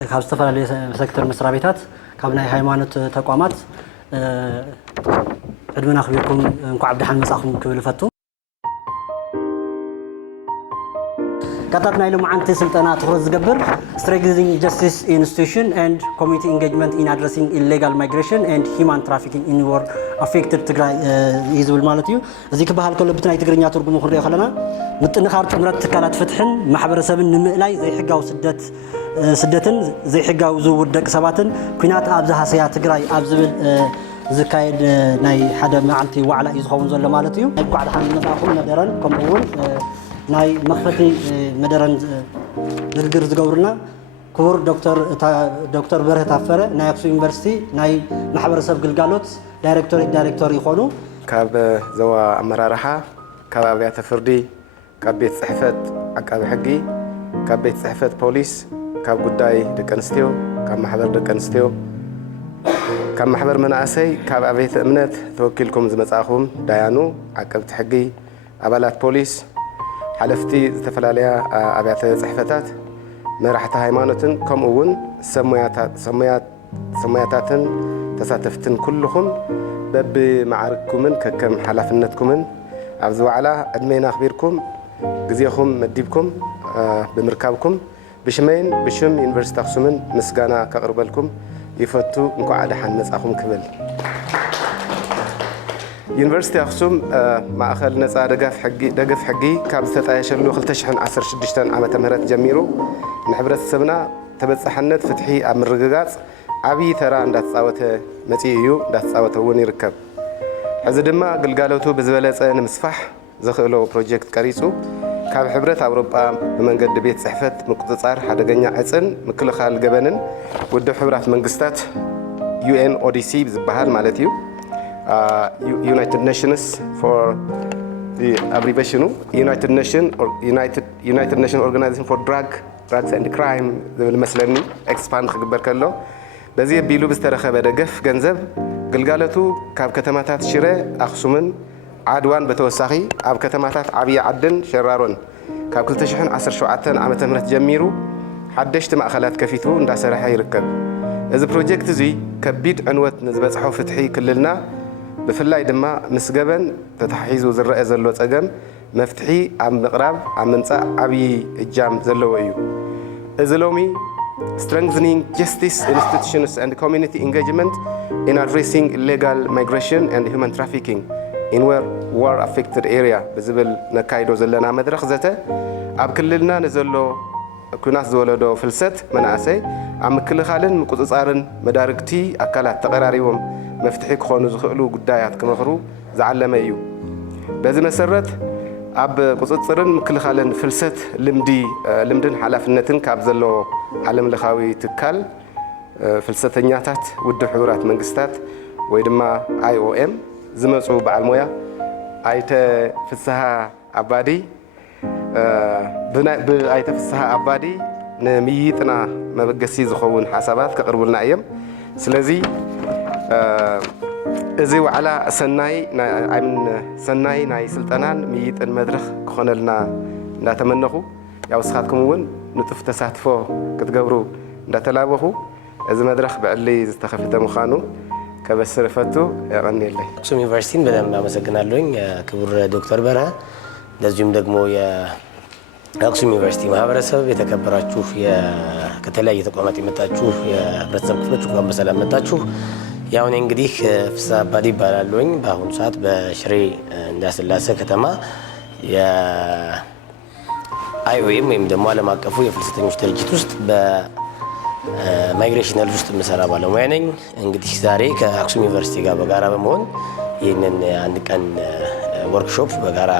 ካብ ዝተፈላለዩ ሴክተር መስሪያ ቤታት ካብ ናይ ሃይማኖት ተቋማት ዕድመና ክብርኩም እንኳዕ ብድሓን መጻኹም ክብል ፈቱ ቀጣጥና ኢሎም ዓንቲ ስልጠና ትኩረት ዝገብር strengthening justice institution and community engagement in addressing illegal migration and human trafficking in war affected ትግራይ ይዝብል ማለት እዩ እዚ ክበሃል ከሎ ብትናይ ትግርኛ ትርጉሙ ክንሪኦ ከለና ምጥንኻር ጥምረት ትካላት ፍትሕን ማሕበረሰብን ንምእላይ ዘይሕጋው ስደትን ዘይሕጋው ዝውውር ደቂ ሰባትን ኩናት ኣብ ዝሃሰያ ትግራይ ኣብ ዝብል ዝካየድ ናይ ሓደ መዓልቲ ዋዕላ እዩ ዝኸውን ዘሎ ማለት እዩ እንኳዕ ድሓን መጻኹም መደረን ከምኡውን ናይ መኽፈቲ መደረን ዝርግር ዝገብሩና ክቡር ዶክተር በርሀ ታፈረ ናይ አክሱም ዩኒቨርሲቲ ናይ ማሕበረሰብ ግልጋሎት ዳይሬክተር ይኾኑ ካብ ዘዋ አመራርሓ ካብ ኣብያተ ፍርዲ ካብ ቤት ጽሕፈት ዓቃቢ ሕጊ ካብ ቤት ጽሕፈት ፖሊስ ካብ ጉዳይ ደቂ ኣንስትዮ ካብ ማሕበር ደቂ ኣንስትዮ ካብ ማሕበር መናእሰይ ካብ ኣብያተ እምነት ተወኪልኩም ዝመጻኹም ዳያኑ ዓቀብቲ ሕጊ ኣባላት ፖሊስ ሓለፍቲ ዝተፈላለያ ኣብያተ ጽሕፈታት መራሕቲ ሃይማኖትን ከምኡውን ሰሞያታትን ተሳተፍትን ኩልኹም በብማዕርግኩምን ከከም ሓላፍነትኩምን ኣብዚ ዋዕላ ዕድሜና ኣኽቢርኩም ግዜኹም መዲብኩም ብምርካብኩም ብሽመይን ብሽም ዩኒቨርሲቲ ኣክሱምን ምስጋና ከቕርበልኩም ይፈቱ እንኳዕ ድሓን መጻኹም ክብል ዩኒቨርሲቲ ኣክሱም ማእኸል ነፃ ደገፍ ሕጊ ካብ ዝተጣየሸሉ 2016 ዓመተ ምህረት ጀሚሩ ንሕብረተሰብና ተበጻሕነት ፍትሒ ኣብ ምርግጋጽ ዓብዪ ተራ እንዳተፃወተ መጺእ እዩ እንዳተፃወተ እውን ይርከብ ሕዚ ድማ ግልጋሎቱ ብዝበለጸ ንምስፋሕ ዝኽእሎ ፕሮጀክት ቀሪጹ ካብ ሕብረት ኣውሮጳ ብመንገዲ ቤት ጽሕፈት ምቁፅጻር ሓደገኛ ዕፅን ምክልኻል ገበንን ውድብ ሕብራት መንግስታት UNODC ዝበሃል ማለት እዩ United Nations for the abbreviation United Nations Organization for Drugs and Crime ዝብል መስለኒ ኤክስፓንድ ክግበር ከሎ በዚ ቢሉ ብዝተረኸበ ደገፍ ገንዘብ ግልጋሎቱ ካብ ከተማታት ሽረ ኣክሱምን ዓድዋን በተወሳኺ ኣብ ከተማታት ዓብዪ ዓድን ሸራሮን ካብ 2017 ዓመተ ምህረት ጀሚሩ ሓደሽቲ ማእኸላት ከፊቱ እንዳሰርሐ ይርከብ እዚ ፕሮጀክት እዚ ከቢድ ዕንወት ንዝበፅሖ ፍትሒ ክልልና ብፍላይ ድማ ምስ ገበን ተታሒዙ ዝረአ ዘሎ ፀገም መፍትሒ ኣብ ምቕራብ ኣብ ምምፃእ ዓብዪ እጃም ዘለዎ እዩ እዚ ሎሚ strengthening justice institutions and community engagement in addressing illegal migration and human trafficking in war affected area ብዝብል ነካይዶ ዘለና መድረኽ ዘተ ኣብ ክልልና ንዘሎ ኩናት ዝወለዶ ፍልሰት መናእሰይ ኣብ ምክልኻልን ምቁፅጻርን መዳርግቲ ኣካላት ተቐራሪቦም መፍትሒ ክኾኑ ዝኽእሉ ጉዳያት ክመኽሩ ዝዓለመ እዩ በዚ መሰረት ኣብ ቁፅጽርን ምክልኻልን ፍልሰት ልምድን ሓላፍነትን ካብ ዘለዎ ዓለም ለኻዊ ትካል ፍልሰተኛታት ውድብ ሕቡራት መንግስታት ወይ ድማ IOM ዝመፁ በዓል ሞያ ኣይተ ፍስሓ ኣባዲ ንምይጥና መበገሲ ዝኸውን ሓሳባት ከቕርቡልና እዮም ስለዚ እዚ ዋዕላ ሰናይ ናይ ስልጠናን ምይጥን መድረኽ ክኾነልና እንዳተመነኹ ያው ስኻትኩም እውን ንጡፍ ተሳትፎ ክትገብሩ እንዳተላበኹ እዚ መድረኽ ብዕሊ ዝተኸፈተ ምዃኑ ከበስር ፈቱ ያቀንየለኝ አክሱም ዩኒቨርሲቲን በደንብ አመሰግናለሁኝ ክቡር ዶክተር በርሀ እንደዚሁም ደግሞ የአክሱም ዩኒቨርሲቲ ማህበረሰብ የተከበራችሁ ከተለያየ ተቋማት የመጣችሁ የህብረተሰብ ክፍሎች እንኳን በሰላም መጣችሁ ያው እኔ እንግዲህ ፍስሐ አባዲ ይባላለሁኝ በአሁኑ ሰዓት በሽሬ እንዳስላሴ ከተማ የIOM ወይም ደግሞ ዓለም አቀፉ የፍልሰተኞች ድርጅት ውስጥ ማይግሬሽን ሄልዝ ውስጥ የምሰራ ባለሙያ ነኝ እንግዲህ ዛሬ ከአክሱም ዩኒቨርሲቲ ጋር በጋራ በመሆን ይህንን አንድ ቀን ወርክሾፕ በጋራ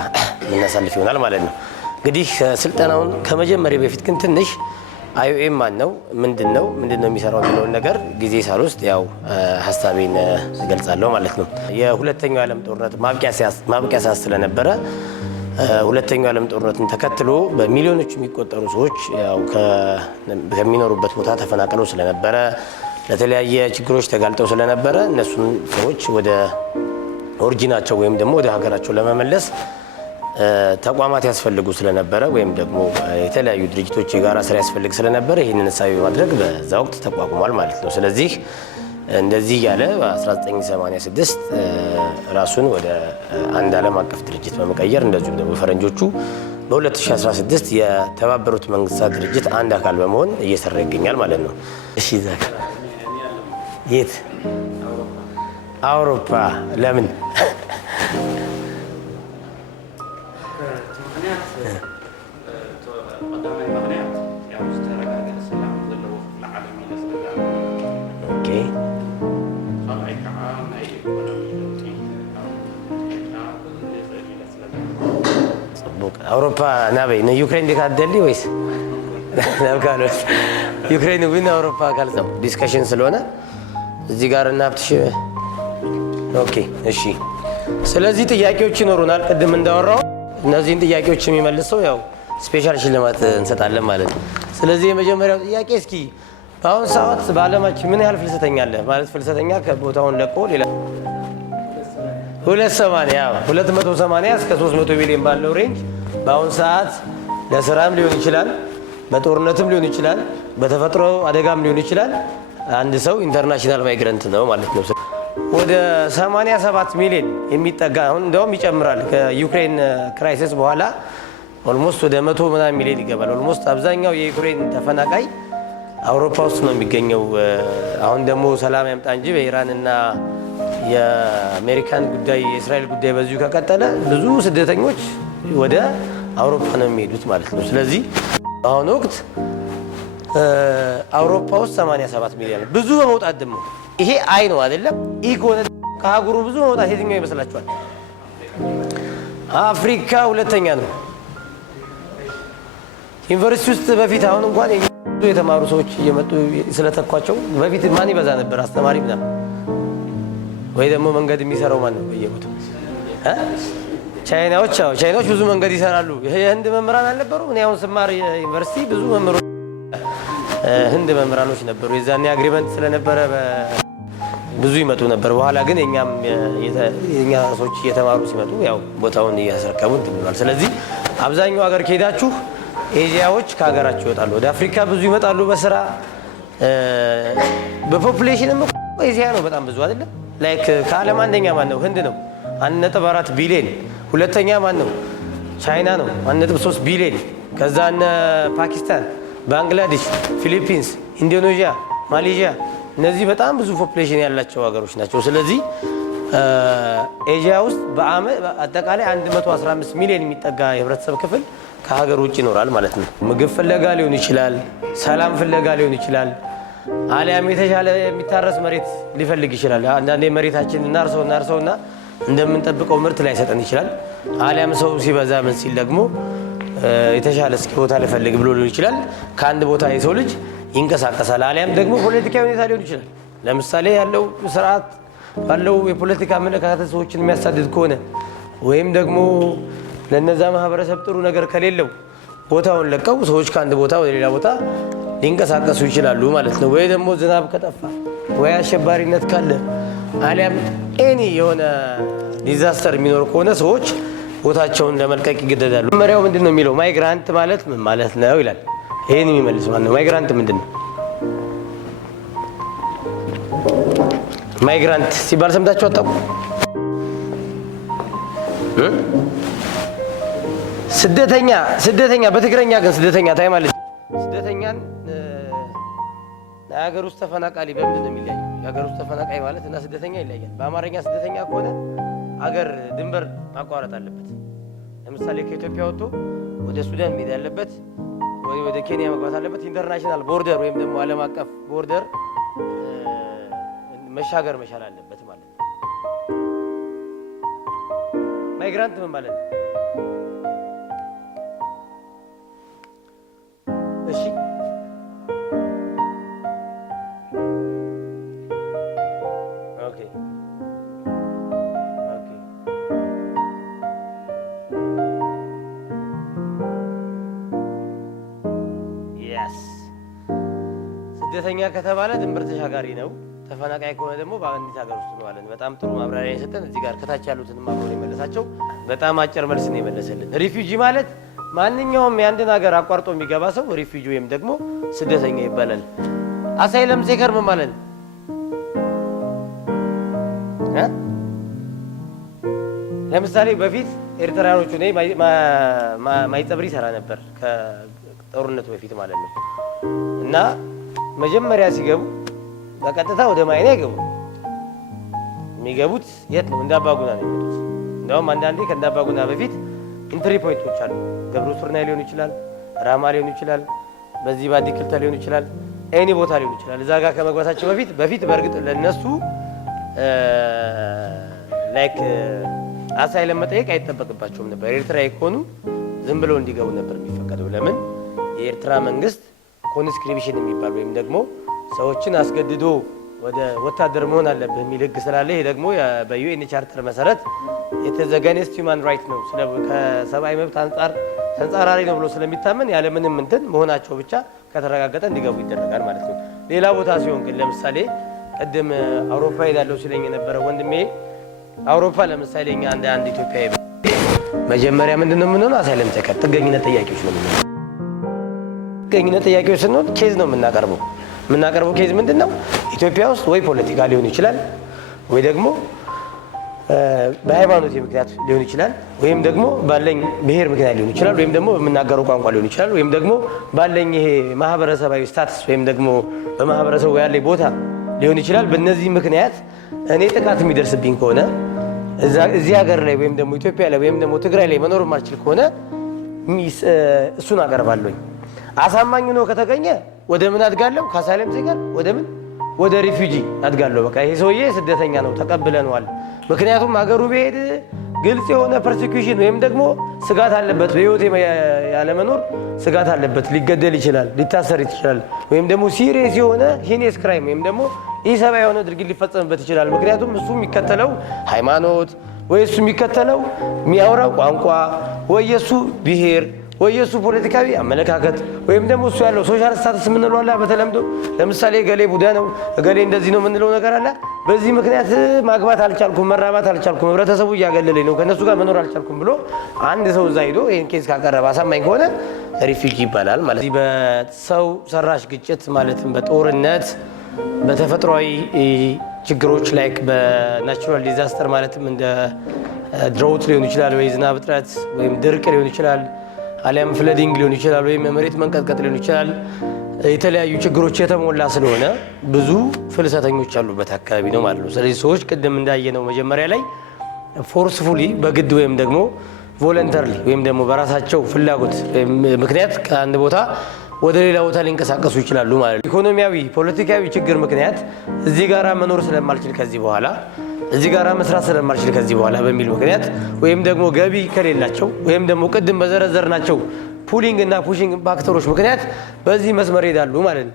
የምናሳልፍ ይሆናል ማለት ነው እንግዲህ ስልጠናውን ከመጀመሪያ በፊት ግን ትንሽ IOM ማን ነው ምንድነው የሚሰራው የሚለውን ነገር ጊዜ ሳልወስድ ያው ሐሳቤን እገልጻለሁ ማለት ነው የሁለተኛው ዓለም ጦርነት ማብቂያ ሰዓት ስለነበረ ሁለተኛው ዓለም ጦርነትን ተከትሎ በሚሊዮኖች የሚቆጠሩ ሰዎች ያው ከሚኖሩበት ቦታ ተፈናቅለው ስለነበረ ለተለያየ ችግሮች ተጋልጠው ስለነበረ እነሱን ሰዎች ወደ ኦሪጂናቸው ወይም ደግሞ ወደ ሀገራቸው ለመመለስ ተቋማት ያስፈልጉ ስለነበረ ወይም ደግሞ የተለያዩ ድርጅቶች የጋራ ስራ ያስፈልግ ስለነበረ ይህንን እሳቤ በማድረግ በዛ ወቅት ተቋቁሟል ማለት ነው። ስለዚህ እንደዚህ ያለ በ1986 ራሱን ወደ አንድ ዓለም አቀፍ ድርጅት በመቀየር እንደዚሁም ደግሞ ፈረንጆቹ በ2016 የተባበሩት መንግስታት ድርጅት አንድ አካል በመሆን እየሰራ ይገኛል ማለት ነው። እሺ ዛክ የት አውሮፓ ለምን አውሮፓ ናበይ ዩክሬን ዲካደሊ ወይስ ናብካሎስ ዩክሬን ዊን አውሮፓ ካልሰው ዲስከሽን ስለሆነ እዚህ ጋር እናብትሽ ኦኬ እሺ። ስለዚህ ጥያቄዎች ይኖሩናል። ቅድም እንዳወራው እነዚህን ጥያቄዎች የሚመልሰው ያው ስፔሻል ሽልማት እንሰጣለን ማለት ነው። ስለዚህ የመጀመሪያው ጥያቄ እስኪ በአሁን ሰዓት በዓለማችን ምን ያህል ፍልሰተኛ አለ? ማለት ፍልሰተኛ ከቦታውን ለቆ ሌላ 280 እስከ 300 ሚሊዮን ባለው ሬንጅ በአሁን ሰዓት ለስራም ሊሆን ይችላል፣ በጦርነትም ሊሆን ይችላል፣ በተፈጥሮ አደጋም ሊሆን ይችላል። አንድ ሰው ኢንተርናሽናል ማይግራንት ነው ማለት ነው። ወደ 87 ሚሊዮን የሚጠጋ አሁን እንደውም ይጨምራል። ከዩክሬን ክራይሲስ በኋላ ኦልሞስት ወደ 100 ምናምን ሚሊዮን ይገባል። ኦልሞስት አብዛኛው የዩክሬን ተፈናቃይ አውሮፓ ውስጥ ነው የሚገኘው። አሁን ደግሞ ሰላም ያምጣ እንጂ በኢራንና የአሜሪካን ጉዳይ የእስራኤል ጉዳይ በዚሁ ከቀጠለ ብዙ ስደተኞች ወደ አውሮፓ ነው የሚሄዱት ማለት ነው። ስለዚህ በአሁኑ ወቅት አውሮፓ ውስጥ 87 ሚሊዮን ብዙ በመውጣት ደግሞ ይሄ አይ ነው አይደለም። ይህ ከሆነ ከአህጉሩ ብዙ በመውጣት የትኛው ይመስላችኋል? አፍሪካ ሁለተኛ ነው። ዩኒቨርሲቲ ውስጥ በፊት አሁን እንኳን የተማሩ ሰዎች እየመጡ ስለተኳቸው በፊት ማን ይበዛ ነበር? አስተማሪ ምናምን ወይ ደግሞ መንገድ የሚሰራው ማን ነው? በየቦታው ቻይናዎች ብዙ መንገድ ይሰራሉ። የህንድ መምህራን አልነበሩ? እኔ አሁን ስማር ዩኒቨርሲቲ ብዙ መምህሮች ህንድ መምህራኖች ነበሩ። የዛኔ አግሪመንት ስለነበረ ብዙ ይመጡ ነበር። በኋላ ግን የኛ ሰዎች እየተማሩ ሲመጡ ያው ቦታውን እያስረከቡ እንትን ብሏል። ስለዚህ አብዛኛው ሀገር ከሄዳችሁ ኤዥያዎች ከሀገራቸው ይወጣሉ። ወደ አፍሪካ ብዙ ይመጣሉ በስራ በፖፑሌሽንም ኤዥያ ነው በጣም ብዙ አይደለም። ላይክ ከዓለም አንደኛ ማን ነው? ህንድ ነው 1.4 ቢሊዮን። ሁለተኛ ማን ነው? ቻይና ነው 1.3 ቢሊዮን። ከዛ እነ ፓኪስታን፣ ባንግላዴሽ፣ ፊሊፒንስ፣ ኢንዶኔዥያ፣ ማሌዥያ እነዚህ በጣም ብዙ ፖፑሌሽን ያላቸው ሀገሮች ናቸው። ስለዚህ ኤዥያ ውስጥ በአመት አጠቃላይ 115 ሚሊዮን የሚጠጋ የህብረተሰብ ክፍል ከሀገር ውጭ ይኖራል ማለት ነው። ምግብ ፍለጋ ሊሆን ይችላል፣ ሰላም ፍለጋ ሊሆን ይችላል፣ አሊያም የተሻለ የሚታረስ መሬት ሊፈልግ ይችላል። አንዳንዴ መሬታችን እናርሰውና እንደምንጠብቀው ምርት ላይሰጠን ይችላል። አሊያም ሰው ሲበዛ ምን ሲል ደግሞ የተሻለ እስኪ ቦታ ሊፈልግ ብሎ ሊሆን ይችላል። ከአንድ ቦታ የሰው ልጅ ይንቀሳቀሳል። አሊያም ደግሞ ፖለቲካዊ ሁኔታ ሊሆን ይችላል። ለምሳሌ ያለው ስርዓት ባለው የፖለቲካ አመለካከት ሰዎችን የሚያሳድድ ከሆነ ወይም ደግሞ ለነዛ ማህበረሰብ ጥሩ ነገር ከሌለው ቦታውን ለቀው ሰዎች ከአንድ ቦታ ወደ ሌላ ቦታ ሊንቀሳቀሱ ይችላሉ ማለት ነው። ወይ ደግሞ ዝናብ ከጠፋ ወይ አሸባሪነት ካለ አሊያም ኤኒ የሆነ ዲዛስተር የሚኖር ከሆነ ሰዎች ቦታቸውን ለመልቀቅ ይገደዳሉ። መመሪያው ምንድን ነው የሚለው? ማይግራንት ማለት ምን ማለት ነው ይላል። ይሄን የሚመልስ ማን ነው? ማይግራንት ምንድን ነው? ማይግራንት ሲባል ሰምታችሁ አታውቁ? ስደተኛ በትግረኛ ግን ስደተኛ ታይ ማለት ስደተኛን የሀገር ውስጥ ተፈናቃይ በምንድን ነው የሚለያየው? የሀገር ውስጥ ተፈናቃይ ማለት እና ስደተኛ ይለያያል። በአማርኛ ስደተኛ ከሆነ አገር ድንበር ማቋረጥ አለበት። ለምሳሌ ከኢትዮጵያ ወጥቶ ወደ ሱዳን መሄድ ያለበት ወይ ወደ ኬንያ መግባት አለበት። ኢንተርናሽናል ቦርደር ወይም ደግሞ ዓለም አቀፍ ቦርደር መሻገር መቻል አለበት ማለት ነው። ማይግራንት ምን ማለት ነው? እሺ ኦኬ ስደተኛ ከተባለ ድንበር ተሻጋሪ ነው ተፈናቃይ ከሆነ ደግሞ በአንዲት ሀገር ውስጥ ነው አለን። በጣም ጥሩ ማብራሪያ የሰጠን። እዚህ ጋር ከታች ያሉትን ማብራሪያ የመለሳቸው በጣም አጭር መልስ ነው የመለሰልን። ሪፊውጂ ማለት ማንኛውም የአንድን ሀገር አቋርጦ የሚገባ ሰው ሪፊውጂ ወይም ደግሞ ስደተኛ ይባላል። አሳይለም ሴከር ምን ማለት ነው? ለምሳሌ በፊት ኤርትራኖቹ እኔ ማይጸብሪ ሰራ ነበር ከጦርነቱ በፊት ማለት ነው። እና መጀመሪያ ሲገቡ በቀጥታ ወደ ማይኔ አይገቡ። የሚገቡት የት ነው? እንዳባጉና ነው የሚገቡት። እንደውም አንዳንዴ ከእንዳባጉና በፊት ኢንትሪ ፖይንቶች አሉ። ገብረ ሱርናይ ሊሆን ይችላል፣ ራማ ሊሆን ይችላል፣ በዚህ ባዲ ክልተ ሊሆን ይችላል፣ ኤኒ ቦታ ሊሆን ይችላል። እዛ ጋር ከመግባታቸው በፊት በእርግጥ ለነሱ ላይክ አሳይለም መጠየቅ አይጠበቅባቸውም ነበር። ኤርትራ ከሆኑ ዝም ብለው እንዲገቡ ነበር የሚፈቀደው። ለምን? የኤርትራ መንግስት ኮንስክሪፕሽን የሚባል ወይም ደግሞ ሰዎችን አስገድዶ ወደ ወታደር መሆን አለብህ የሚል ህግ ስላለ ይሄ ደግሞ በዩኤን ቻርተር መሰረት የተዘጋኔስት ሂውማን ራይት ነው። ከሰብአዊ መብት አንጻር ተንጻራሪ ነው ብሎ ስለሚታመን ያለምንም እንትን መሆናቸው ብቻ ከተረጋገጠ እንዲገቡ ይደረጋል ማለት ነው። ሌላ ቦታ ሲሆን ግን ለምሳሌ ቅድም አውሮፓ ሄዳለሁ ሲለኝ የነበረ ወንድሜ አውሮፓ ለምሳሌ እኛ አንድ ኢትዮጵያዊ መጀመሪያ ምንድነው የምንሆነው? አሳይለም ሴከር ጥገኝነት ጥያቄዎች ነው የምንሆነው። ጥገኝነት ጥያቄዎች ስንሆን ኬዝ ነው የምናቀርበው ኬዝ ምንድነው? ኢትዮጵያ ውስጥ ወይ ፖለቲካ ሊሆን ይችላል ወይ ደግሞ በሃይማኖት ምክንያት ሊሆን ይችላል ወይም ደግሞ ባለኝ ብሔር ምክንያት ሊሆን ይችላል ወይም ደግሞ በምናገረው ቋንቋ ሊሆን ይችላል ወይም ደግሞ ባለኝ ይሄ ማህበረሰባዊ ስታትስ ወይም ደግሞ በማህበረሰቡ ያለኝ ቦታ ሊሆን ይችላል። በእነዚህ ምክንያት እኔ ጥቃት የሚደርስብኝ ከሆነ እዚህ ሀገር ላይ ወይም ደግሞ ኢትዮጵያ ላይ ወይም ደግሞ ትግራይ ላይ መኖር የማልችል ከሆነ እሱን አቀርባለሁ። አሳማኝ ነው ከተገኘ ወደ ምን አድጋለሁ? ከአሳይለም ሴከር ወደ ሪፊውጂ አድጋለሁ። በቃ ይሄ ሰውዬ ስደተኛ ነው ተቀብለነዋል። ምክንያቱም ሀገሩ ቢሄድ ግልጽ የሆነ ፐርሲኪዩሽን ወይም ደግሞ ስጋት አለበት፣ በህይወት ያለመኖር ስጋት አለበት፣ ሊገደል ይችላል፣ ሊታሰር ይችላል፣ ወይም ደግሞ ሲሪየስ የሆነ ሂኔስ ክራይም ወይም ደግሞ ኢሰብአዊ የሆነ ድርጊት ሊፈጸምበት ይችላል። ምክንያቱም እሱ የሚከተለው ሃይማኖት ወይ እሱ የሚከተለው የሚያወራው ቋንቋ ወይ የሱ ብሔር ወይ የሱ ፖለቲካዊ አመለካከት ወይም ደግሞ እሱ ያለው ሶሻል ስታተስ የምንለው አለ። በተለምዶ ለምሳሌ ገሌ ቡዳ ነው ገሌ እንደዚህ ነው የምንለው ነገር አለ። በዚህ ምክንያት ማግባት አልቻልኩም፣ መራባት አልቻልኩም፣ ህብረተሰቡ እያገለለኝ ነው፣ ከነሱ ጋር መኖር አልቻልኩም ብሎ አንድ ሰው እዛ ሄዶ ይሄን ኬዝ ካቀረበ አሳማኝ ከሆነ ሪፊውጂ ይባላል ማለት ነው። በሰው ሰራሽ ግጭት ማለትም በጦርነት በተፈጥሯዊ ችግሮች ላይክ በናቹራል ዲዛስተር ማለትም እንደ ድሮውት ሊሆን ይችላል ወይ ዝናብ እጥረት ወይም ድርቅ ሊሆን ይችላል አሊያም ፍለዲንግ ሊሆን ይችላል ወይም መሬት መንቀጥቀጥ ሊሆን ይችላል። የተለያዩ ችግሮች የተሞላ ስለሆነ ብዙ ፍልሰተኞች ያሉበት አካባቢ ነው ማለት ነው። ስለዚህ ሰዎች ቅድም እንዳየነው መጀመሪያ ላይ ፎርስፉሊ በግድ ወይም ደግሞ ቮለንተርሊ ወይም ደግሞ በራሳቸው ፍላጎት ምክንያት ከአንድ ቦታ ወደ ሌላ ቦታ ሊንቀሳቀሱ ይችላሉ ማለት ነው። ኢኮኖሚያዊ ፖለቲካዊ ችግር ምክንያት እዚህ ጋራ መኖር ስለማልችል ከዚህ በኋላ እዚህ ጋራ መስራት ስለማልችል ከዚህ በኋላ በሚል ምክንያት ወይም ደግሞ ገቢ ከሌላቸው ወይም ደግሞ ቅድም በዘረዘርናቸው ፑሊንግ እና ፑሽንግ ፋክተሮች ምክንያት በዚህ መስመር ይሄዳሉ ማለት ነው።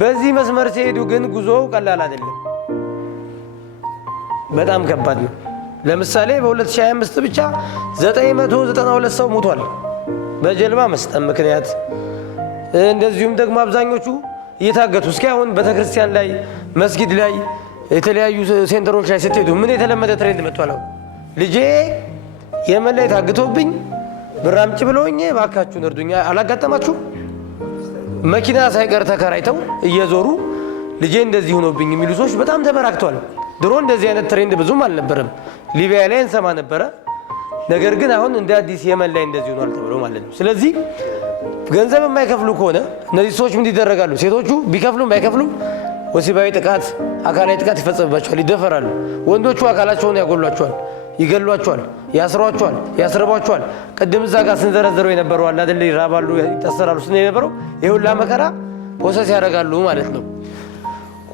በዚህ መስመር ሲሄዱ ግን ጉዞው ቀላል አይደለም፣ በጣም ከባድ ነው። ለምሳሌ በ2025 ብቻ 992 ሰው ሞቷል በጀልባ መስጠም ምክንያት። እንደዚሁም ደግሞ አብዛኞቹ እየታገቱ እስኪ አሁን ቤተክርስቲያን ላይ መስጊድ ላይ የተለያዩ ሴንተሮች ላይ ስትሄዱ ምን የተለመደ ትሬንድ መጥቷል። ልጄ የመን ላይ ታግቶብኝ ብር አምጪ ብለውኝ እባካችሁን እርዱኝ። አላጋጠማችሁ? መኪና ሳይቀር ተከራይተው እየዞሩ ልጄ እንደዚህ ሆኖብኝ የሚሉ ሰዎች በጣም ተበራክተዋል። ድሮ እንደዚህ አይነት ትሬንድ ብዙም አልነበረም። ሊቢያ ላይ እንሰማ ነበረ። ነገር ግን አሁን እንደ አዲስ የመን ላይ እንደዚህ ሆኗል ተብሎ ማለት ነው። ስለዚህ ገንዘብ የማይከፍሉ ከሆነ እነዚህ ሰዎች ምን ይደረጋሉ? ሴቶቹ ቢከፍሉም ባይከፍሉም ወሲባዊ ጥቃት፣ አካላዊ ጥቃት ይፈጸምባቸዋል፣ ይደፈራሉ። ወንዶቹ አካላቸውን ያጎሏቸዋል፣ ይገሏቸዋል፣ ያስሯቸዋል፣ ያስረቧቸዋል። ቅድም እዛ ጋር ስንዘረዘረው የነበረው አለ አይደል? ይራባሉ፣ ይታሰራሉ ስንል የነበረው የሁላ መከራ ፕሮሰስ ያደርጋሉ ማለት ነው።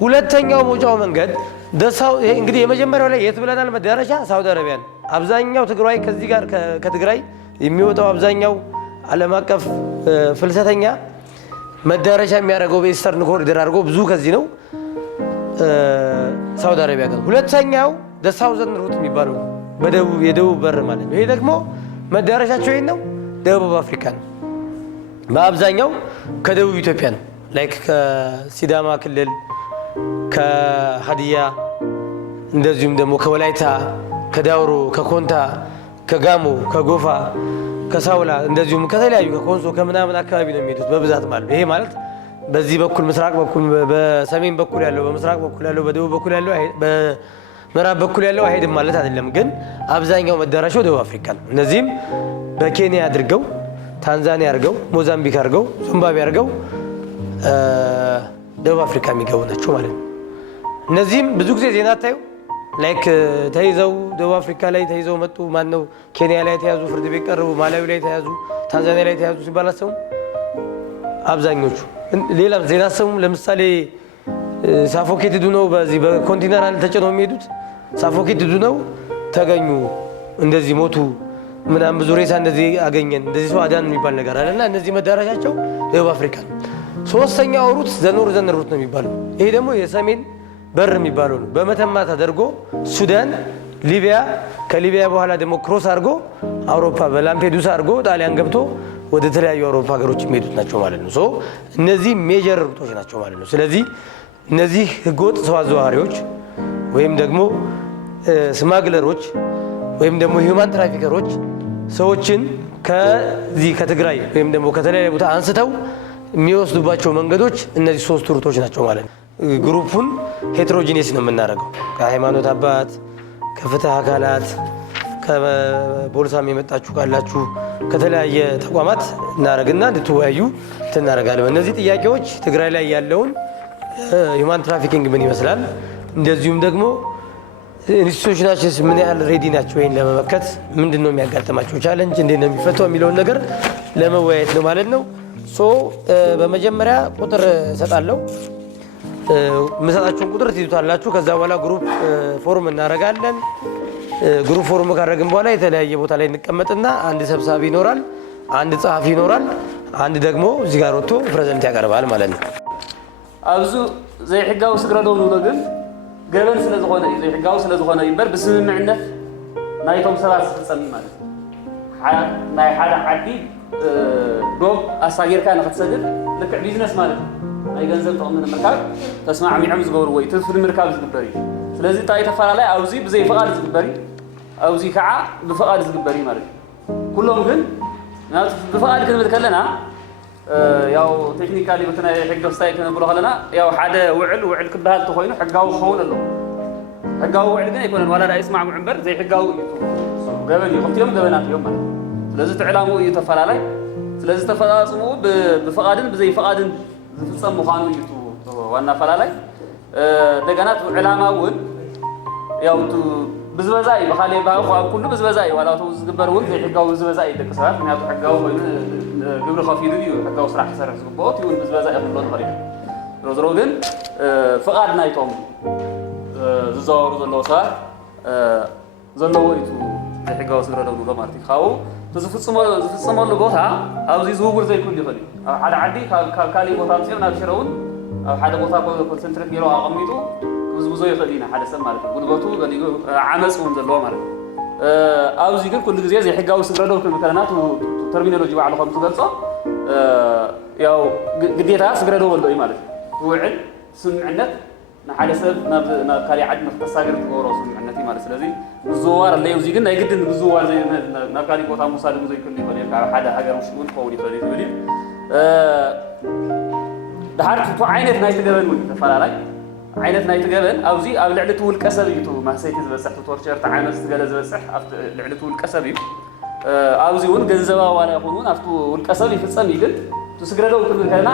ሁለተኛው መውጫው መንገድ እንግዲህ የመጀመሪያው ላይ የት ብለናል? መዳረሻ ሳውዲ አረቢያ ነው። አብዛኛው ትግራይ ከዚህ ጋር ከትግራይ የሚወጣው አብዛኛው ዓለም አቀፍ ፍልሰተኛ መዳረሻ የሚያደርገው በኢስተርን ኮሪደር አድርጎ ብዙ ከዚህ ነው ሳውዲ አረቢያ ጋር። ሁለተኛው ሳውዘርን ሩት የሚባለው የደቡብ በር ማለት ነው። ይሄ ደግሞ መዳረሻቸው ይሄን ነው፣ ደቡብ አፍሪካ ነው። በአብዛኛው ከደቡብ ኢትዮጵያ ነው። ላይክ ከሲዳማ ክልል ከሀዲያ እንደዚሁም ደግሞ ከወላይታ ከዳውሮ ከኮንታ ከጋሞ ከጎፋ ከሳውላ እንደዚሁም ከተለያዩ ከኮንሶ ከምናምን አካባቢ ነው የሚሄዱት በብዛት ማለት። ይሄ ማለት በዚህ በኩል ምስራቅ በኩል በሰሜን በኩል ያለው በምስራቅ በኩል ያለው በደቡብ በኩል ያለው በምዕራብ በኩል ያለው አይሄድም ማለት አይደለም። ግን አብዛኛው መዳረሻው ደቡብ አፍሪካ ነው። እነዚህም በኬንያ አድርገው ታንዛኒያ አድርገው ሞዛምቢክ አድርገው ዚምባብዌ አድርገው ደቡብ አፍሪካ የሚገቡ ናቸው ማለት ነው። እነዚህም ብዙ ጊዜ ዜና ታዩ ላይክ ተይዘው ደቡብ አፍሪካ ላይ ተይዘው መጡ፣ ማነው ኬንያ ላይ ተያዙ፣ ፍርድ ቤት ቀረቡ፣ ማላዊ ላይ ተያዙ፣ ታንዛኒያ ላይ ተያዙ ሲባል አሰሙ አብዛኞቹ። ሌላም ዜና አሰሙም። ለምሳሌ ሳፎኬትድ ነው በዚህ በኮንቲነራል ተጭነው የሚሄዱት ሳፎኬትድ ነው ተገኙ፣ እንደዚህ ሞቱ ምናምን ብዙ ሬሳ እንደዚህ አገኘን እንደዚህ ሰው አዳን የሚባል ነገር አለና እነዚህ መዳረሻቸው ደቡብ አፍሪካ ነው። ሶስተኛው ሩት ዘኖርዘርን ሩት ነው የሚባለው። ይሄ ደግሞ የሰሜን በር የሚባለው ነው። በመተማ ተደርጎ ሱዳን፣ ሊቢያ፣ ከሊቢያ በኋላ ደግሞ ክሮስ አድርጎ አውሮፓ በላምፔዱሳ አድርጎ ጣሊያን ገብቶ ወደ ተለያዩ አውሮፓ ሀገሮች የሚሄዱት ናቸው ማለት ነው። ሶ እነዚህ ሜጀር ሩቶች ናቸው ማለት ነው። ስለዚህ እነዚህ ህገወጥ ሰው አዘዋዋሪዎች ወይም ደግሞ ስማግለሮች ወይም ደግሞ ሂውማን ትራፊከሮች ሰዎችን ከዚህ ከትግራይ ወይም ደግሞ ከተለያየ ቦታ አንስተው የሚወስዱባቸው መንገዶች እነዚህ ሶስት ሩቶች ናቸው ማለት ነው። ግሩፑን ሄትሮጂኒየስ ነው የምናደርገው። ከሃይማኖት አባት፣ ከፍትህ አካላት፣ ከፖሊሳም የመጣችሁ ካላችሁ ከተለያየ ተቋማት እናደርግና እንድትወያዩ እናደርጋለን። እነዚህ ጥያቄዎች ትግራይ ላይ ያለውን ሂውማን ትራፊኪንግ ምን ይመስላል፣ እንደዚሁም ደግሞ ኢንስቲትዩሽናችንስ ምን ያህል ሬዲ ናቸው ይህን ለመመከት፣ ምንድን ነው የሚያጋጥማቸው ቻለንጅ፣ እንዴት ነው የሚፈታው የሚለውን ነገር ለመወያየት ነው ማለት ነው። ሶ በመጀመሪያ ቁጥር እሰጣለሁ። የምሰጣችሁን ቁጥር ትይዙታላችሁ። ከዛ በኋላ ግሩፕ ፎርም እናደርጋለን። ግሩፕ ፎርም ካደረግን በኋላ የተለያየ ቦታ ላይ እንቀመጥና አንድ ሰብሳቢ ይኖራል፣ አንድ ጸሐፊ ይኖራል፣ አንድ ደግሞ እዚህ ጋር ወጥቶ ፕሬዘንት ያቀርባል ማለት ነው። አብዙ ዘይሕጋዊ ስግረዶም ንብሎ ግን ገበን ስለዝኾነ እዩ ዘይሕጋዊ ስለዝኾነ እዩ እምበር ብስምምዕነት ናይቶም ሰባት ዝፍፀም ማለት እዩ። ናይ ሓደ ዓዲ ዶብ ኣሳጊርካ ንኽትሰግድ ልክዕ ቢዝነስ ማለት እዩ። ናይ ገንዘብ ጥቕሚ ንምርካብ ተስማዕሚዖም ዝገብርዎ እዩ፣ ትርፊ ንምርካብ ዝግበር እዩ። ስለዚ እንታይ ተፈላለየ ኣብዚ ብዘይ ፍቓድ ዝግበር እዩ፣ ኣብዚ ከዓ ብፍቓድ ዝግበር እዩ ማለት እዩ። ኩሎም ግን ብፍቓድ ክንብል ከለና ያው ቴክኒካሊ በተና ሕጊ ስታይ ክንብሎ ከለና ያው ሓደ ውዕል ክበሃል ተኮይኑ ሕጋዊ ክኸውን ኣለዎ። ሕጋዊ ውዕል ግን ኣይኮነን ዋላ ዳ ይስማዕምዑ እምበር ዘይሕጋዊ እዩ ገበን እዩ። ከምቲኦም ገበናት እዮም ማለት እዩ። ስለዚ ትዕላሙ እዩ ተፈላለይ። ስለዚ ተፈፃፅምኡ ብፍቓድን ብዘይ ፍቓድን ዝፍፀም ምዃኑ እዩ ዋና ፈላላይ። እንደገና ዕላማ እውን ያው ብዝበዛ እዩ ብካሊእ ባህ ኣብ ኩሉ ብዝበዛ እዩ ዋላ እቶም ዝግበር እውን ዘይሕጋዊ ብዝበዛ እዩ ደቂ ሰባት ምክንያቱ ሕጋዊ ኮይኑ ግብሪ ከፊሉ እዩ ሕጋዊ ስራሕ ክሰርሕ ዝግብኦ እቲ እውን ብዝበዛ ይኽእሎ ንኽእል እዩ። ዝሮ ግን ፍቓድ ናይቶም ዝዘዋወሩ ዘለዉ ሰባት ዘለዎ እዩ ዘይሕጋዊ ስግረዶ ንብሎ ማለት እዩ። ካብኡ ዝፍፅመሉ ቦታ ኣብዚ ዝውውር ዘይኩሉ ይኽእል እዩ። ኣብ ሓደ ዓዲ ካብ ካሊእ ቦታ ምፅኦም ናብ ሽረ እውን ኣብ ሓደ ቦታ ኮንሰንትሬት ገይሮ ኣቐሚጡ ክብዝብዞ ይኽእል ኢና ሓደ ሰብ ማለት እዩ። ጉልበቱ ገሊጉ ዓመፅ እውን ዘለዎ ማለት እዩ። ኣብዚ ግን ኩሉ ግዜ ዘይሕጋዊ ስግረዶ ክንብል ከለና ተርሚኖሎጂ ባዕሉ ከም ዝገልፆ ያው ግዴታ ስግረዶ ወልዶ እዩ ማለት እዩ። ውዕል ስምምዕነት ንሓደ ሰብ ናብ ካሊእ ዓዲ ንክተሳግር ትገብሮ ስምምዕነት እዩ ማለት። ስለዚ ምዝውዋር ኣለዩ። እዚ ግን ናይ ግድን ምዝውዋር ናብ ካሊእ ቦታ ምውሳድ ዘይክእል ይኽእል እዩ። ካብ ሓደ ሃገር ውሽጢ እውን ክኸውን ይኽእል እዩ ትብል እዩ። ድሓር እቲ ዓይነት ናይቲ ገበን እውን ተፈላለይ ዓይነት ናይቲ ገበን ኣብዚ ኣብ ልዕሊ እቲ ውልቀ ሰብ እዩ ማሰይቲ ዝበፅሕ ቶርቸር ዓመፅ ዝገለ ዝበፅሕ ኣብቲ ልዕሊ እቲ ውልቀ ሰብ እዩ። ኣብዚ እውን ገንዘባዊ ዋላ ይኹን እውን ኣብቲ ውልቀ ሰብ ይፍፀም እዩ። ግን ስግረዶ ክንብል ከለና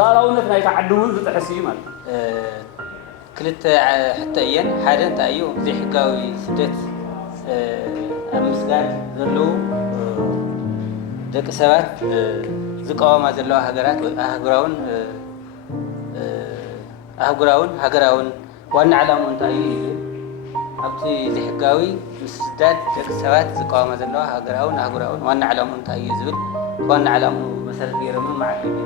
ላዕላውነት ናይቲ ዓዲ እውን ዝጥሕስ እዩ ማለት እዩ። ክልተ ሕቶ እየን። ሓደ እንታይ እዩ ዘይሕጋዊ ስደት ኣብ ምስጋር ዘለዉ ደቂ ሰባት ዝቃወማ ዘለዋ ሃገራት ኣህጉራውን ሃገራውን ዋና ዕላምኡ እንታይ እዩ? ኣብቲ ዘይሕጋዊ ምስዳድ ደቂ ሰባት ዝቃወማ ዘለዋ ሃገራውን ኣህጉራውን ዋና ዕላምኡ እንታይ እዩ ዝብል ዋና ዕላምኡ መሰረት ገይሮም ማለት እዩ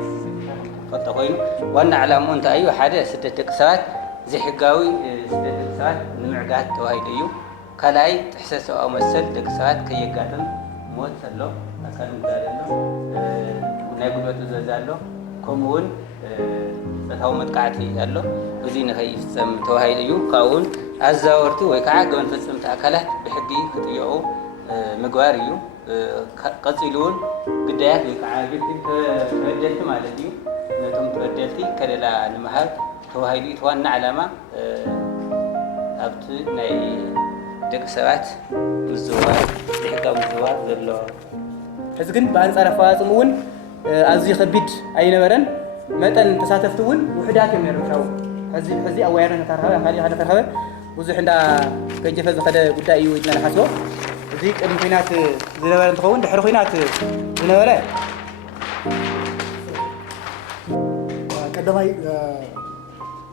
ፈቶ ኮይኑ ዋና ዕላምኡ እንታይ እዩ? ሓደ ስደት ደቂ ሰባት ዘይሕጋዊ ስደት ደቂ ሰባት ንምዕጋት ተባሂሉ እዩ። ካልኣይ ጥሕሰት ሰብኣዊ መሰል ደቂ ሰባት ከየጋጥም ሞት ኣሎ፣ ኣካል ጉዳት ኣሎ፣ ናይ ጉልበት ዝበዛ ኣሎ፣ ከምኡውን فتاو متقعتي قالو وزي نخي يفصم توهايليو كاون أزاورتي ويكعا قبل فصم تأكلات بحقي كتيعو مقواريو قصيلون قدايات ويكعا قلت تردلت مالتي نتم تردلتي كدلا نمهار توهايلي توان علامة أبت ناي دك سبات مزوار بحقا مزوار ذلو حزقن بأنصار فاصمون أزي خبيد أي نبرن متن تساتفتون وحدات يمرشاو حزي أويرنا ترهبا خالي هذا ترهبا وزح عند كجفة زخدة قد أيو إدنا حسوا ذيك الخينات زنبرن تخون دحر خينات زنبرن قدماي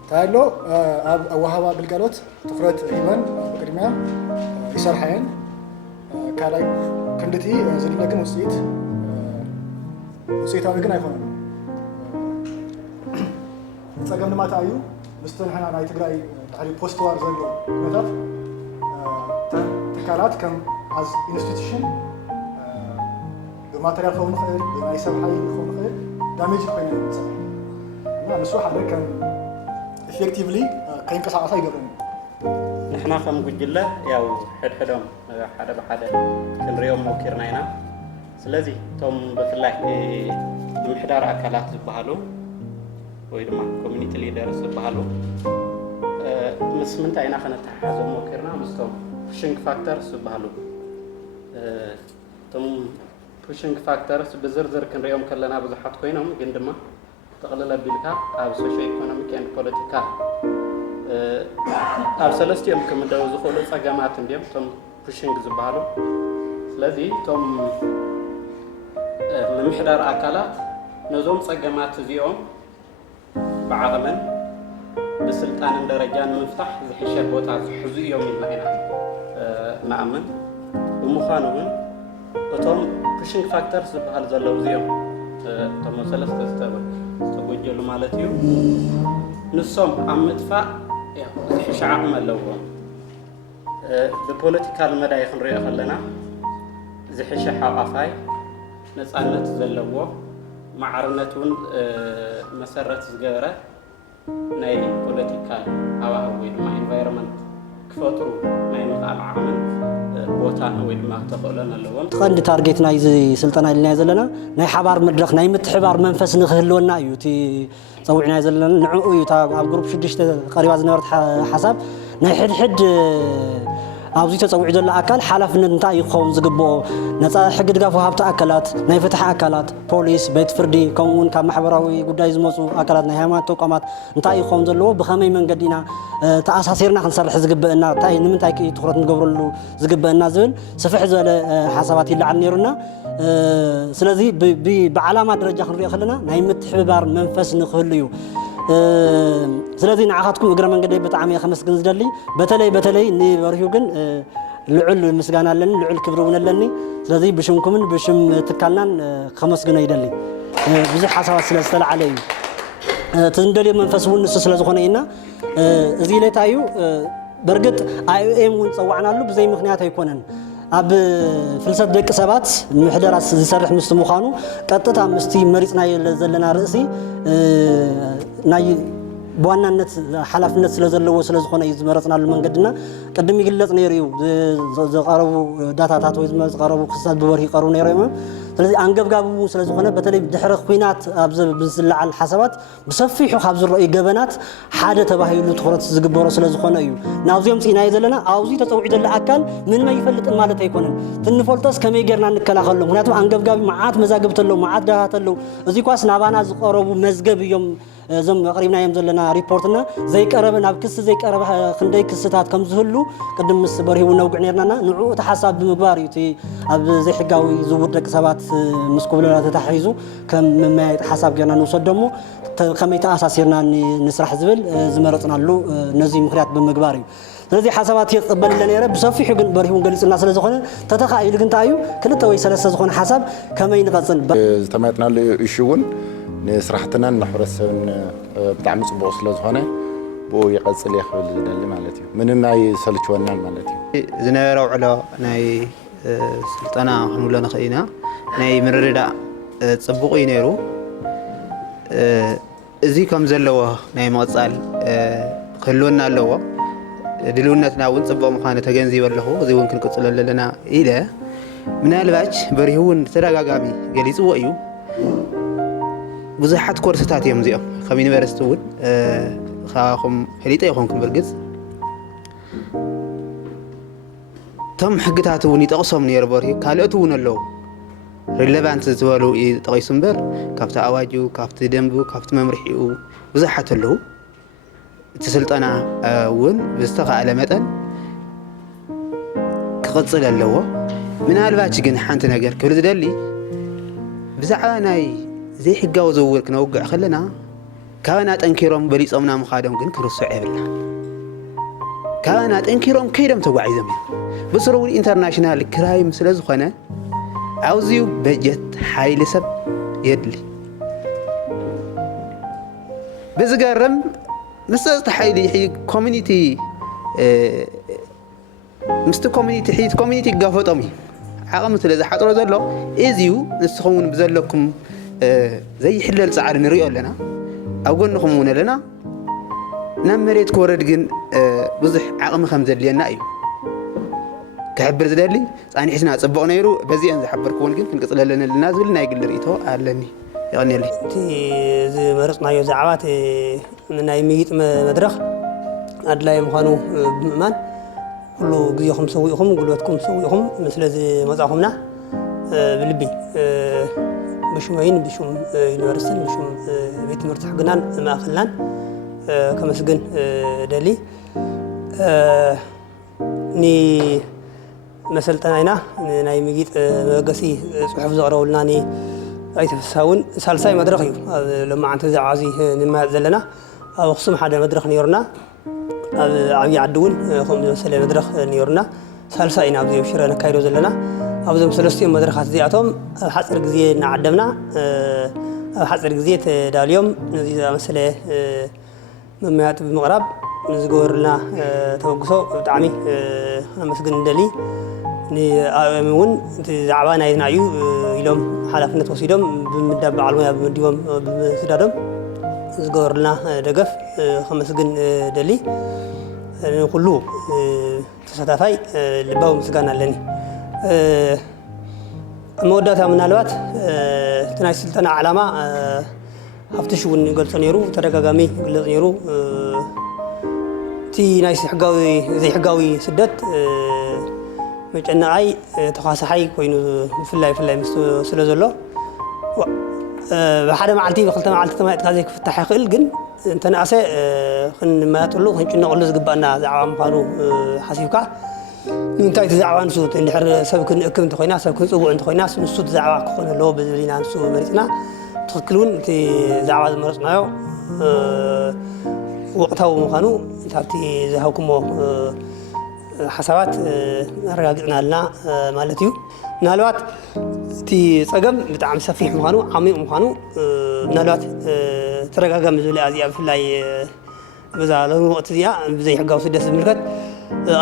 تعالوا وهوا بالقالوت تفرد إيمان بقدمها يسرحين كالاي كندتي زين لكن وسيت هذا كنا يخون نتلاقم ما تعيو مستنحنا ناي تقرأي على بوستوار زلو متى تكالات كم as institution بماتريال خون خير بناي سبحاي خون خير دامج خير نا نسوا حدا كان effectively كاين كساعة يقرن نحنا خم قجلة ياو حدهم حدا بحدا كنريوم موكرنا هنا سلازي توم بفلاح محدار أكلات زبالو ويدما community leaders زبالو مسمنت عينا خنا تحازم موكرنا مستوم pushing factors زبالو توم pushing factors بزرزر كنريوم كلنا بزحات كوينهم جندما تقلل بيلكا أو social economic and political أو سلستي يمكن من دوز خلص أجمعات ديم توم pushing زبالو سلازي توم ممحدار أكلات نزوم صجمات زيهم بعضمن بسلطان درجان مفتاح زحشة بوتا حزي يوم المهنا نأمن ومخانون وتم pushing factors بحال زلوا زيهم تم ثلاثة استوجلوا مالتيو نصهم عم مدفع زحشة عمل لهم بpolitical مدايخ نريا خلنا زحشة حقافاي نصانت زلوا معرنتون مسرت زغره ناي بوليتيكال هواوي ما انفايرمنت كفوترو ناي مقال عامل بوتا وي ما تقولنا لهم تقند تارجت ناي سلطنا لنا زلنا ناي حبار مدرخ ناي متحبار منفس نخهلونا ايو تي صوعنا زلنا نعو ايو تا جروب 6 قريبا زنبرت حساب ناي حد أبزي تصوّع جل أكل حلف إن نتاعي يخون زجبو نتاع حق دقافو هابت أكلات نيفتح أكلات بوليس بيت فردي كون كمحبراوي قدايز مسو أكلات نهامات توقمات نتاعي يخون زلوا بخمي من قدينا تأساسيرنا خنصرح زجبنا تاي نمتاعي تخرج نقبرلو زجبنا زين سفح زل حساباتي اللي عنيرنا سلذي بعلامة درجة خنري خلنا نايمت حبار منفس نخليو سلذي نعاقتكم اقرا من قدي بطعمي 5 جنز دلي بتلي ني وريو جن لعل مسغانا لن لعل كبرون لني سلذي بشمكم بشم تكالنا 5 جنيه يدلي بزح حسابات سلسل علي تندلي منفس ونس سلازخونينا ازي لا تايو برغت اي ام ونصوعنا له بزي مخنيات يكونن اب فلسفه دق سبات محدراس زسرح مستمخانو قطتا مستي مريصنا يلزلنا راسي ناي بوانነት حلفነት ስለዘለዎ ስለዝኾነ ይዝመረጽና ለመንገድና ቀደም ይግለጽ ነይሩ ዘቀረቡ ዳታታት ወይ ዝቀረቡ ክሳት በወርሂ ቀሩ ነይሩ ስለዚህ አንገብጋቡ ስለዝኾነ በተለይ ድሕረ ኩናት ኣብዘ ብዝልዓል ሓሳባት ብሰፊሑ ካብ ዝረአዩ ገበናት ሓደ ተባሂሉ ትኹረት ዝግበሮ ስለዝኾነ እዩ ናብዚኦም ጽናይ ዘለና ኣውዚ ተጸውዒ ዘለ ኣካል ምን ማይፈልጥን ማለት ኣይኮነን ትንፈልጦስ ከመይ ጌርና ንከላኸሎ ምክንያቱም አንገብጋቢ መዓት መዛግብት ኣለው መዓት ዳታት ኣለው እዚ ኳስ ናባና ዝቀረቡ መዝገብ እዮም زم قريبنا يوم زلنا ريبورتنا زي قرب ناب كس زي قرب خندي كستات كم زهلو قدم مسبري ونوقعنيرنا نعو تحساب بمغباري تي اب زي حقاوي زوور دك سبات مسكوبلنا تتحيزو كم ما حساب جنا نوصل دمو كميت اساسيرنا نسرح زبل زمرطنا له نزي مخريات بمغباري ስለዚህ حسابات يقبل لنا يرب صفي حق بريون قلصنا ስለዝኾነ ተተኻኢሉ ግን ታዩ ክልተ ወይ ሰለስተ ዝኾነ حساب ከመይ ንቀጽል ዝተማይጥና ኢሹውን نسرحتنا نحرسن بتاع مصبوغ ስለዝኾነ بو يقصل يخبل ዝደሊ ማለት እዩ ምንም ናይ ሰልችወና ማለት እዩ ዝነበረው ዕሎ ናይ ስልጠና ክንብሎ ንኽእልና ናይ ምርድዳእ ጽቡቕ እዩ ነይሩ እዚ ከም ዘለዎ ናይ መቕፃል ክህልወና ኣለዎ ድልውነትና እውን ፅቡቅ ምዃኑ ተገንዚበ ኣለኹ እዚ እውን ክንቅፅሎ ኣለና ኢለ ምናልባች በሪሁ እውን ተደጋጋሚ ገሊፅዎ እዩ ብዙሓት ኮርስታት እዮም እዚኦም ከም ዩኒቨርሲቲ እውን ካብኹም ፈሊጠ ይኾንኩም ብርግፅ ቶም ሕግታት እውን ይጠቕሶም ነይሩ በሪሁ ካልኦት እውን ኣለዉ ሪሌቫንት ዝበሉ ጠቂሱ እምበር ካብቲ ኣዋጁ ካብቲ ደንቡ ካብቲ መምርሒኡ ብዙሓት ኣለዉ እቲ ስልጠና እውን ብዝተኻእለ መጠን ክቕፅል ኣለዎ ምናልባች ግን ሓንቲ ነገር ክብል ዝደሊ ብዛዕባ ናይ ዘይሕጋዊ ዝውውር ክነውግዕ ከለና ካበና ጠንኪሮም በሊፆምና ምኻዶም ግን ክርስዕ የብልና ካበና ጠንኪሮም ከይዶም ተጓዒዞም እዮም ብስሩ እውን ኢንተርናሽናል ክራይም ስለ ዝኾነ ኣውዝዩ በጀት ሓይሊ ሰብ የድሊ ብዝገርም ምስቲ ሓይሊ ኮሚኒቲ ምስቲ ኮሚኒቲ ሒት ኮሚኒቲ ይጋፈጦም እዩ ዓቕሚ ስለ ዝሓጥሮ ዘሎ እዚዩ ንስኹም እውን ብዘለኩም ዘይሕለል ፃዕሪ ንሪኦ ኣለና ኣብ ጎንኹም እውን ኣለና ናብ መሬት ክወረድ ግን ብዙሕ ዓቕሚ ከም ዘድልየና እዩ ክሕብር ዝደሊ ፃኒሕትና ፅቡቕ ነይሩ በዚአን ዝሓበርክውን ግን ክንቅፅለለን ኣለና ዝብል ናይ ግሊ ርእቶ ኣለኒ ይቕኒየለይ እቲ ዝመረፅናዮ ዛዕባት ናይ ምይጥ መድረኽ ኣድላይ ምዃኑ ብምእማን ኩሉ ግዜኹም ሰዊእኹም ጉልበትኩም ሰዊእኹም ስለዚ መፃኹምና ብልቢ ብሽመይን ብሹም ዩኒቨርሲቲን ብሹም ቤት ትምህርቲ ሕግናን ማእኸልናን ከመስግን ደሊ ኒ መሰልጠና ኢና ናይ ምይጥ መበገሲ ፅሑፍ ዘቕረቡልና ኒ ኣይተፈሳውን ሳልሳይ መድረኽ እዩ ኣብ ሎማዓንቲ ዛዕባ እዚ ንማያጥ ዘለና ኣብ ኣኽሱም ሓደ መድረኽ ነይሩና ኣብ ዓብዪ ዓዲ እውን ከምኡ ዝመሰለ መድረኽ ነይሩና ሳልሳይ ኢና ኣብዚ ሽረ ነካይዶ ዘለና ኣብዞም ሰለስቲኦም መድረኻት እዚኣቶም ኣብ ሓፂር ግዜ እናዓደምና ኣብ ሓፂር ግዜ ተዳልዮም ነዚ ዝኣመሰለ መማያጥ ብምቕራብ ዝገበሩልና ተበግሶ ብጣዕሚ ኣመስግን ንደሊ ንኣዮም እውን እቲ ዛዕባ ናይና እዩ ኢሎም ሓላፍነት ወሲዶም ብምዳብ በዓል ሞያ ብምዲቦም ብምስዳዶም ዝገበሩልና ደገፍ ከመስግን ደሊ ንኩሉ ተሳታፋይ ልባዊ ምስጋና ኣለኒ መወዳእታ ምናልባት እቲ ናይ ስልጠና ዓላማ ሃፍትሽ እውን ገልፆ ነይሩ ተደጋጋሚ ግለፅ ነይሩ እቲ ናይ ዘይሕጋዊ ስደት መጨነቃይ ተኻሳሓይ ኮይኑ ብፍላይ ምስ ስለ ዘሎ ብሓደ መዓልቲ ብክልተ መዓልቲ ተማይጥካ ዘይክፍታሕ ይኽእል ግን እንተነኣሰ ክንማያጠሉ ክንጭነቐሉ ዝግባአና ዛዕባ ምዃኑ ሓሲብካ ንምንታይ እቲ ዛዕባ ንሱ እንድሕር ሰብ ክንእክብ እንተኮይና ሰብ ክንፅውዕ እንተኮይና ንሱ እቲ ዛዕባ ክኾን ኣለዎ በዝብል ኢና ንሱ መሪፅና ትኽክል እውን እቲ ዛዕባ ዝመረፅናዮ ወቕታዊ ምዃኑ ካብቲ ዝሃብኩሞ ሓሳባት ኣረጋጊፅና ኣለና ማለት እዩ ምናልባት እቲ ፀገም ብጣዕሚ ሰፊሕ ምዃኑ ዓሚቕ ምዃኑ ምናልባት ተረጋጋሚ ዝብላ እዚኣ ብፍላይ በዛ ሎሚ ወቕቲ እዚኣ ብዘይሕጋዊ ስደት ዝምልከት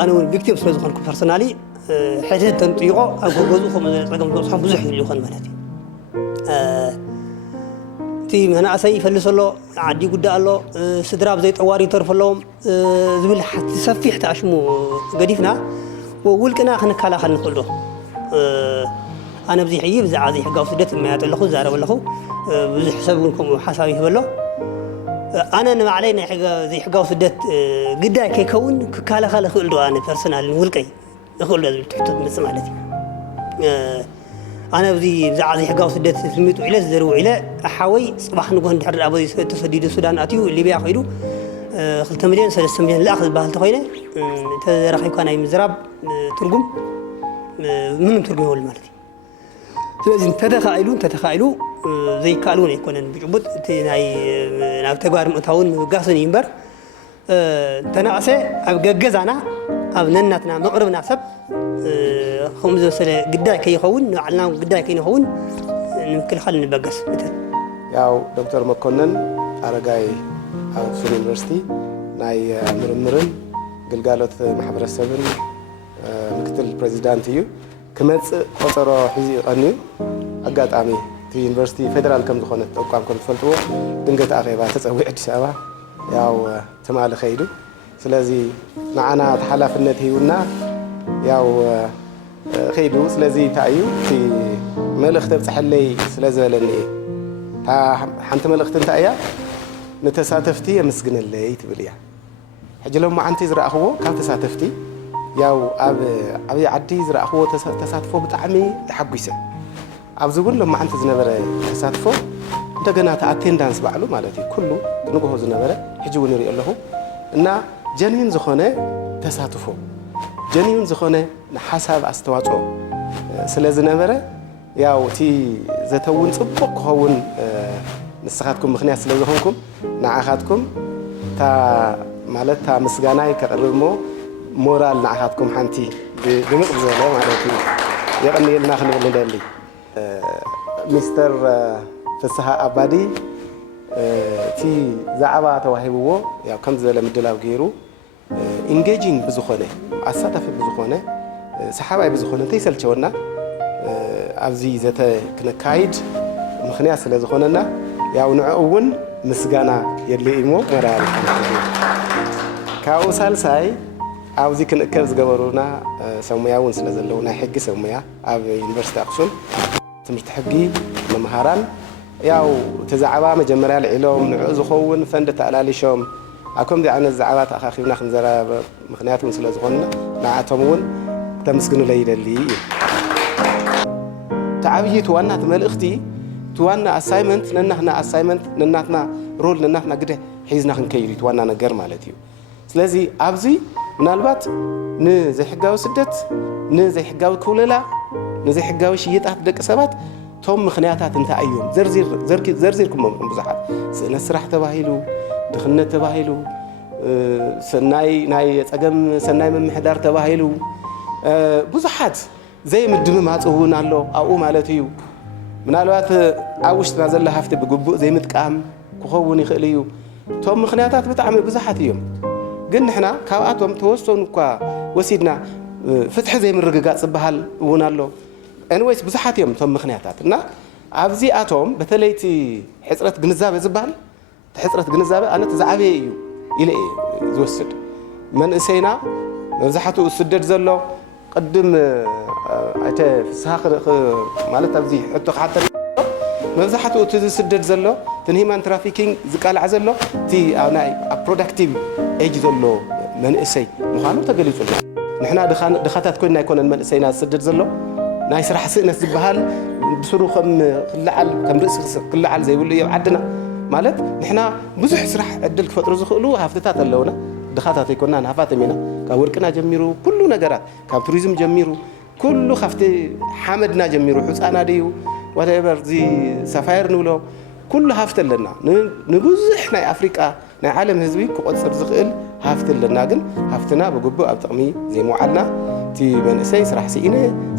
ኣነ እውን ቪክቲም ስለ ዝኾንኩ ፐርሶናሊ ሕድሕድ ተንጥይቆ ኣብ ገገዙ ከምኡ ፀገም ዝበፅሖ ብዙሕ ይብል ይኾን ማለት እዩ እቲ መናእሰይ ይፈልስ ኣሎ ዓዲ ጉዳይ ኣሎ ስድራ ብዘይ ጠዋሪ ይተርፍ ኣለዎም ዝብል ሰፊሕ ተኣሽሙ ገዲፍና ውልቅና ክንከላኸል ንኽእል ዶ ኣነ ብዚ ሕጂ ብዛዕባ ዘይሕጋዊ ስደት እማያጥ ኣለኹ ዛረብ ኣለኹ ብዙሕ ሰብ እውን ከምኡ ሓሳብ ይህብ ኣሎ ኣነ ንባዕለይ ናይ ዘይሕጋዊ ስደት ግዳይ ከይከውን ክከላኸል እኽእል ዶ ኣነ ፐርሰናል ውልቀይ እኽእል ዶ ዝብል ትሕቶ ትመፅእ ማለት እዩ ኣነ ብዚ ብዛዕባ ዘይሕጋዊ ስደት ስሚጡ ኢለ ዝዘርቡ ኢለ ኣሓወይ ፅባሕ ንጎን ድሕር ኣበይ ተሰዲዱ ሱዳን ኣትዩ ሊብያ ኸይዱ 2 ሚልዮን 3 ሚልዮን ለኣኽ ዝበሃል እንተኮይነ ተረኺብካ ናይ ምዝራብ ትርጉም ምንም ትርጉም የብሉ ማለት እዩ ስለዚ እንተተኻኢሉ ዘይከኣል እውን ኣይኮነን ብጭቡጥ እቲ ናብ ተግባር ምእታውን ምብጋስን እዩ እምበር እንተነኣሰ ኣብ ገገዛና ኣብ ነናትና መቕረብና ሰብ ከምኡ ዝመሰለ ግዳይ ከይኸውን ንባዕልና ግዳይ ከይንኸውን ንምክልኻል ንበገስ ያው ዶክተር መኮነን ኣረጋይ ኣብ ኣክሱም ዩኒቨርሲቲ ናይ ምርምርን ግልጋሎት ማሕበረሰብን ምክትል ፕሬዚዳንት እዩ ክመፅእ ቆፀሮ ሒዙ ይቐንዩ ኣጋጣሚ تي يونيفرسيتي فيدرال كم زخونة تقام كم تفلتوا دنقت أخيبا تسوي عدي سوا ياو تمال خيدو سلازي معنا تحلف النتي ونا ياو خيدو سلازي تايو في ملخ تبتحلي سلازي لني حنت ملخ تنتايا نتساتفتي مسجن اللي تبليا حجي لو ما أنت زرع هو كان تساتفتي ያው ኣብ ዓዲ ዝረኣኽዎ ተሳትፎ ብጣዕሚ ተሓጒሰ ኣብ ዝብን ሎማ ዓንቲ ዝነበረ ተሳትፎ እንደገና ኣቴንዳንስ ባዕሉ ማለት እዩ ኩሉ ንግሆ ዝነበረ ሕጂ እውን ይሪኦ ኣለኹ እና ጀኒን ዝኾነ ተሳትፎ ጀኒን ዝኾነ ሓሳብ ኣስተዋፅኦ ስለ ዝነበረ ያው እቲ ዘተውን ጽቡቕ ክኸውን ንስኻትኩም ምኽንያት ስለ ዝኾንኩም ንዓኻትኩም ማለት ምስጋናይ ከቕርብ ሞ مورال نعهاتكم حنتي بمقبضة لا معناته يغني لنا خلينا ندلي مستر فسها أبادي تي زعبا توهبوه يا كم زلمة مدلع غيره engaging بزخانة أساتف بزخانة سحابة بزخانة تيسال شونا أبزي ذات كنا كايد مخنيا سلا زخاننا يا ونعون مسجانا يلي إمو مورال كاوسال ساي أوزي كن كرز جبرونا سوميا ونسلزلونا حق سوميا أب يونيفرسيتي أقصم تمرت حقي ممهران ياو تزعبا مجمرة العلوم نعوز خون فندت على ليشوم أكم دي عن الزعبات أخاخينا خنزرة مخنيات ونسلزغنا نعتهم ون تمسكنوا ليلة اللي تعبي توانا تمل أختي توانا assignment لأننا assignment لأننا رول لأننا قده حيزنا خنكيري توانا نجر مالتيو سلازي أبزي ምናልባት ንዘይ ሕጋዊ ስደት ንዘይ ሕጋዊ ኩለላ ንዘይ ሕጋዊ ሽይጣት ደቂ ሰባት ቶም ምኽንያታት እንታይ እዮም ዘርዚርኩም ብዙሓት ስእነት ስራሕ ተባሂሉ ድኽነት ተባሂሉ ሰናይ ፀገም ሰናይ ምምሕዳር ተባሂሉ ብዙሓት ዘይምድምማፅ እውን ኣሎ ኣብኡ ማለት እዩ ምናልባት ኣብ ውሽጥና ዘላ ሃፍቲ ብግቡእ ዘይምጥቃም ክኸውን ይኽእል እዩ ቶም ምኽንያታት ብጣዕሚ ብዙሓት እዮም ግን ንሕና ካብኣቶም ተወሰኑ እኳ ወሲድና ፍትሒ ዘይምርግጋፅ ዝበሃል እውን ኣሎ ኤንዌይስ ብዙሓት እዮም ቶም ምኽንያታት እና ኣብዚኣቶም በተለይቲ ሕፅረት ግንዛቤ ዝበሃል ሕፅረት ግንዛቤ ኣነ ዝዓበየ እዩ ኢለ ዝወስድ መንእሰይና መብዛሕትኡ ስደድ ዘሎ ቅድም ኣይተ ፍስሓ ማለት ኣብዚ ሕቶ ክሓተር መብዛሕትኡ እቲ ዝስደድ ዘሎ እቲ ሂማን ትራፊኪንግ ዝቃልዓ ዘሎ እቲ ናይ ፕሮዳክቲቭ ኤጅ ዘሎ መንእሰይ ምዃኑ ተገሊጹልና ንሕና ድኻታት ኮይንና ኣይኮነን መንእሰይና ዝስደድ ዘሎ ናይ ስራሕ ስእነት ዝበሃል ብስሩ ከም ርእሲ ክልዓል ዘይብሉ እዮም ዓድና ማለት ንሕና ብዙሕ ስራሕ ዕድል ክፈጥሩ ዝኽእሉ ሃፍትታት ኣለውና ድኻታት ኣይኮንናን ሃፋትም ኢና ካብ ወርቅና ጀሚሩ ኩሉ ነገራት ካብ ቱሪዝም ጀሚሩ ኩሉ ካብቲ ሓመድና ጀሚሩ ሕፃና ድዩ whatever زي سفاير نولو كل هافت لنا نبزح ناي أفريقيا ناي عالم هزبي كقصر زخيل هافت لنا جن هافتنا بجبو أبطمي زي موعدنا تي من إساي سرح سينه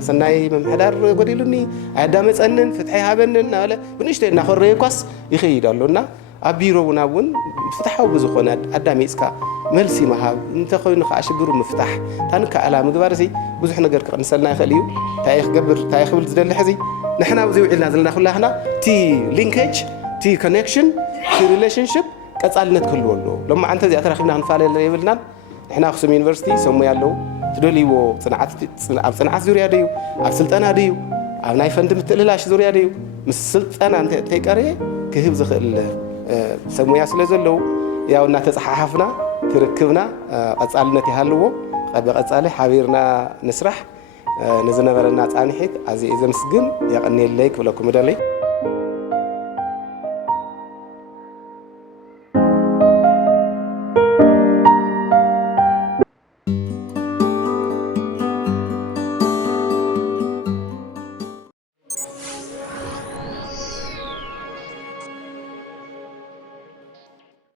سناي ممحدار قديلني عدامة أنن فتحي هابنن ولا بنشتري ناخذ ريكوس يخيد لنا أبيرو ونابون فتحوا بزخون عدامة إسكا ملسي مهاب انت خوي نخاش جرو مفتاح تانك على مقبارسي بزح نجر نسلنا يخليو تاريخ قبر تاريخ ولد زدل حزي نحنا وزي وعلنا زلنا كلها هنا تي لينكج تي كونكشن تي ريليشن شيب كتصالنت كله ولو لما انت زي اترخينا نفعل يبلنا نحنا خصم يونيفرسيتي سمو يالو تدوليو صنعات زوريا ديو اب سلطنا ديو اب ناي فند متللاش زوريا ديو مس سلطنا انت تيقري كهب زخل سمويا سلازلو ያው እና ተጽሐፍና ትርክብና ቀጻልነት ይሃልዎ ቀጻለ ሓቢርና ንስራሕ ንዝነበረና ጻንሒት ኣዚ ዘምስግን የቀኒለይ ክብለኩም ደለይ